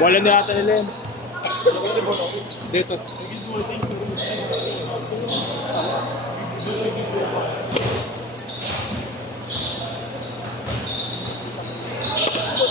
Wala na yata nila yun. Dito.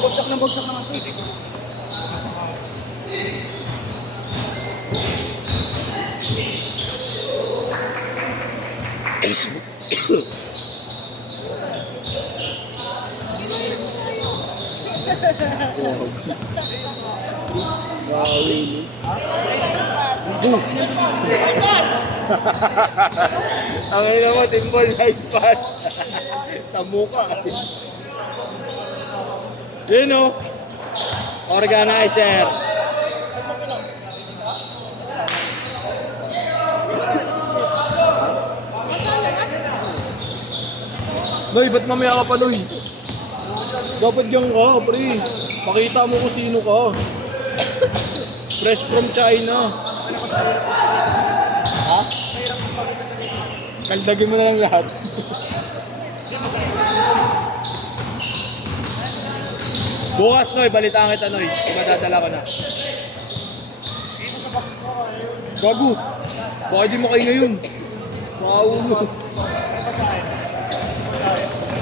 Bagsak naman ito. Ang ina mo, timbol, nice pass. Sa mukha. Yun o. Organizer. Noy, ba't mamaya ka pa, Noy? Dapat diyan ka, pre. Pakita mo kung sino ka. Fresh from China. Ha? Kaldagin mo na lang lahat. Bukas, Noy, balitaan kita, Noy. Madadala ko na. Gago. Baka di mo kayo ngayon. Makaulo.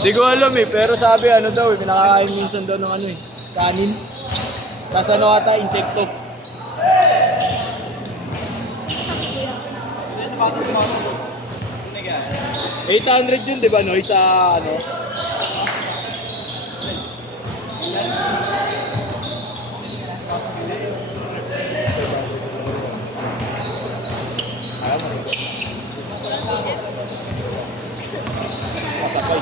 Di ko alam eh, pero sabi ano daw eh, pinakakain minsan daw ng ano eh, kanin. Tapos ano ata, insekto. $800 yun, di ba, Noy, sa ano? Masakay.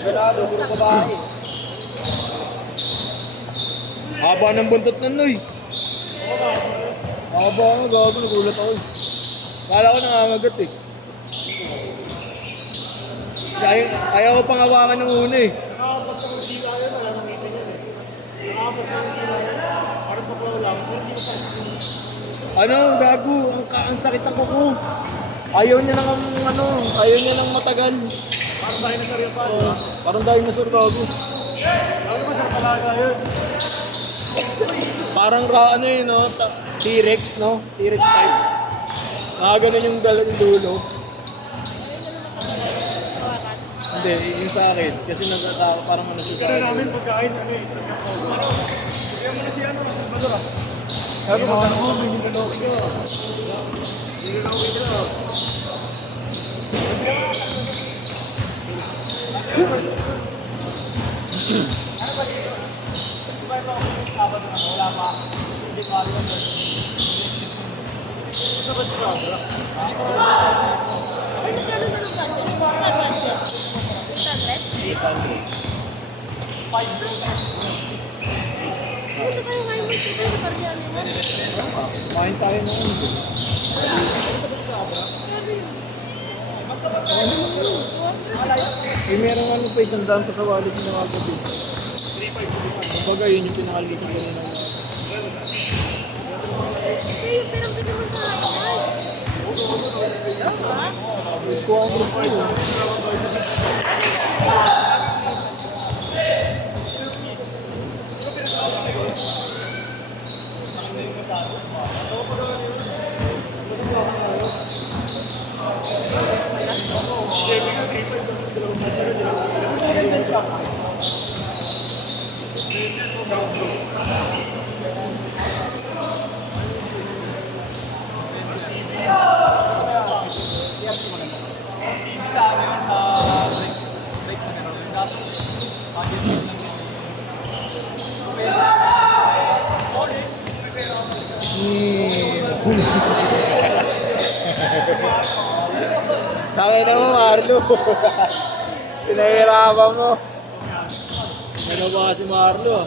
Ganado, puro babae. Haba ng buntot na, Noy. Haba nga, gago, nagulat ako eh. Kala ko nangangagat eh. Ayaw ko pang hawakan ng una eh. Nakapos ng sila yun, wala nang ngipin yun eh. Nakapos ng sila yun, parang paklaw lang, hindi mo sakit. Ano, gago, ang sakit ng kuko. Ayaw niya nang matagal. Parang dinosaur yung pa. Parang dinosaur, gago. Ano ba sa talaga yun? Parang ano yun, no? T-Rex, no? T-Rex type. Nakaganon yung dulo. Hindi, yung sa akin. Kasi parang ano siya sa Kaya akin. namin pagkain, ano eh. Kaya mo na siya, ano, badura. Sabi ko, ano mo, may niloloko ko. Ay, nagkano na ng budget? Saan budget? 800? Ano kayo ngayon? Hindi kayo pariyan naman. Kumain tayo na yun. Eh, meron ano pa, isang daan pa sa wallet yung nakagabi. Kumbaga, yun yung pinakalisan ko na lang. Kayo, pero pwede mo sa akin. Kuha ko pa yun. Tangin na mo, Marlo. Pinahirapan mo. Ano ba si Marlo?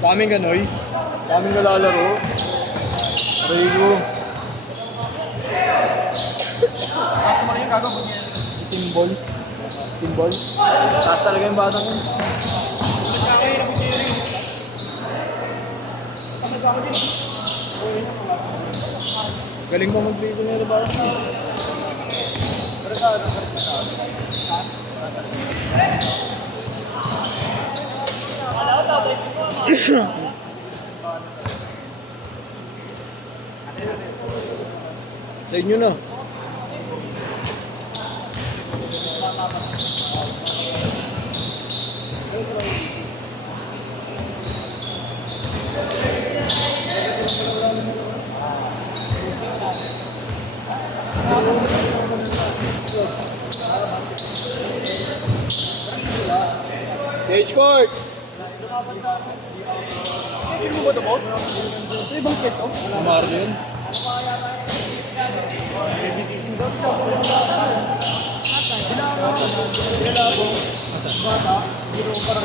Sa amin ganoy. Sa amin nalalaro. Rigo. Mas naman yung gagawin niya. Timbol. Timbol. Taas talaga yung batang yun. Nagkakahirap yung Jerry. Tamad ako din. Galing mo mag-dribble nito ba? Pero sa sa inyo na. Stage court! Schedule mo ba ito, boss? Sa ibang schedule? Amar yun.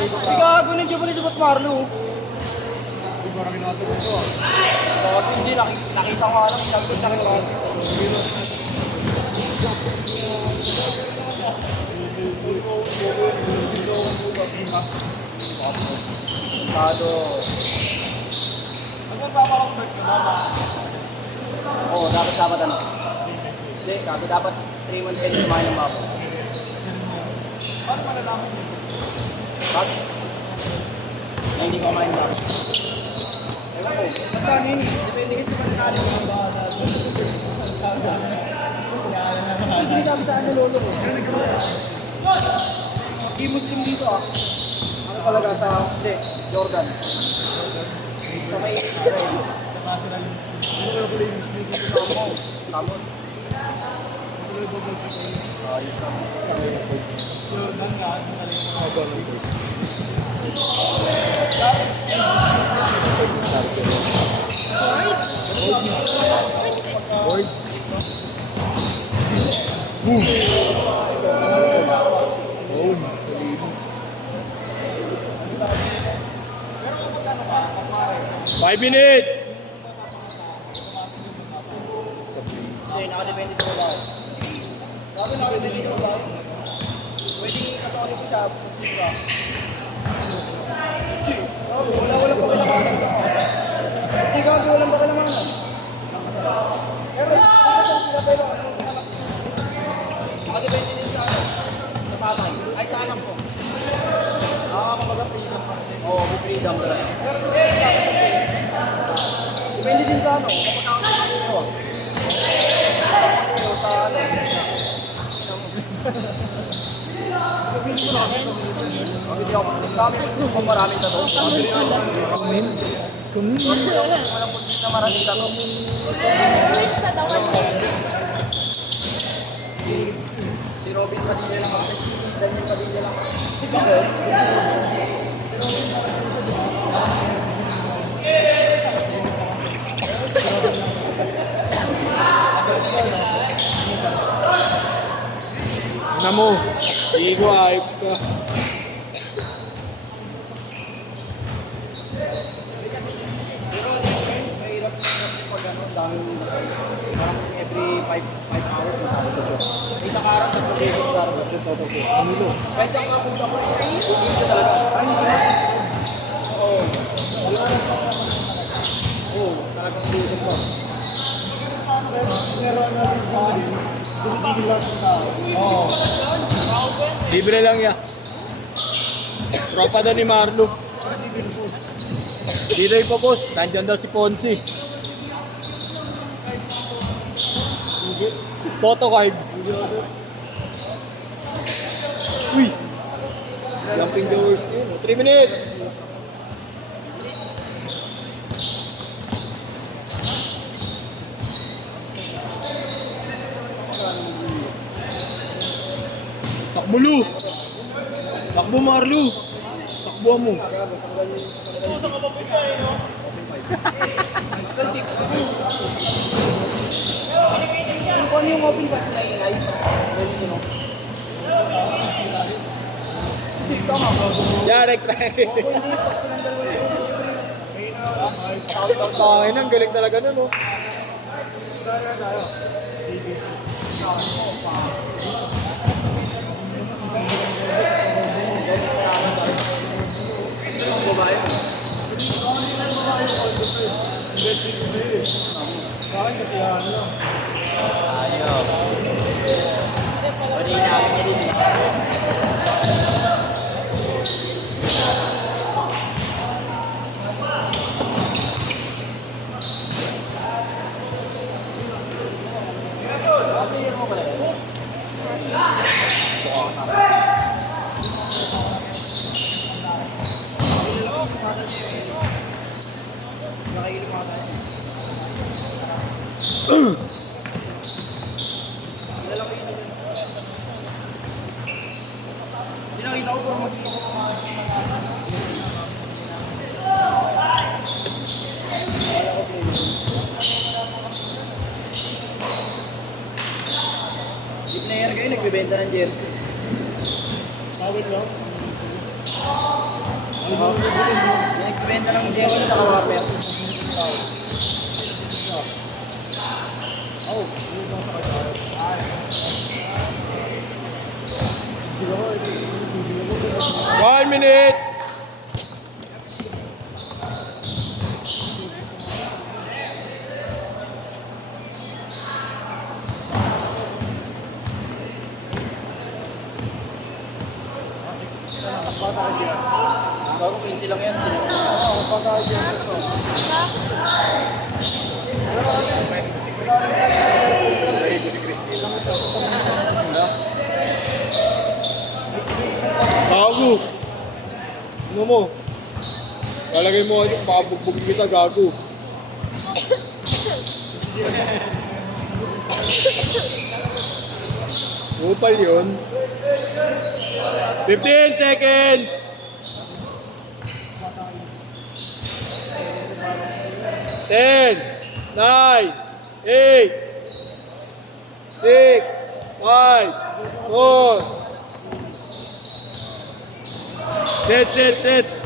Hindi gago na dyan pa rin si Boss Marlo. Hindi parang ginasagot ko. Hindi, nakita ko alam. Sabi ko sa akin lahat. Pado. Ano magpapakapag ka ba? Oo, dapat ano. Hindi, dapat 3-1-10 yung kumain ng babo. Paano malalaman yun? Bakit? Na hindi ko kumain ng babo. Ewan ko. Basta ano yun, depende kasi sa mananalo ng babo. Ang sinasabi sa akin ng lolo ko. Di Muslim dito ah. Ano talaga sa, hindi, Jordan. Sa may Israel. Tamon. Board. 5 minutes! Hindi, nakadepende sa wala. Sabi nakadepende sa wala. Pwede katolik siya, posiba. Wala pa kailangan. Hindi ka, wala pa kailangan. Pero sila pero nakadepende din sa tatay. Ay, sa anak ko. Nakakamaga freedom. Oo, freedom ka lang. Depende din sa ano. Maraming tato. Walang pusit na maraming tato. Sa dawan mo. Si Robin Padilla lang ako. Daniel Padilla lang ako. Ano mo? Hindi ko ayop ka. Mahirap pag ano, daming parang every 5 hours na tayo sa job. Isang araw sa tuloy sa araw sa toto ko. Amilo. Kahit saan nga po siya ko. Dito talaga. Ay, hindi na. Oo. Oo, talagang dito pa. Meron na rin sa akin. Tumitigil lang sa tao. Oo. Libre lang yan. Tropa daw ni Marlo. Dito ipapos. Nandyan daw si Ponzi. Photo card. Uy! Jumping the worst game. 3 minutes! Takbo Lu! Takbo Marlo! Takbo mo! Kung ano yung open ba sila yung live? Tama bro. Yarek na Tangin, ang galing talaga nun, oh. Sana tayo. Di player kayo, nagbibenta ng jersey. Tawid lang. Nagbibenta ng jersey sa kawarmer. Oh. 1 minute. Bago 15 lang yan. Gago. Ano mo? Lalagay mo ano, pabugbog kita, gago. Upal yun. 15 seconds! 10, 9, 8, 6, 5, 4, set.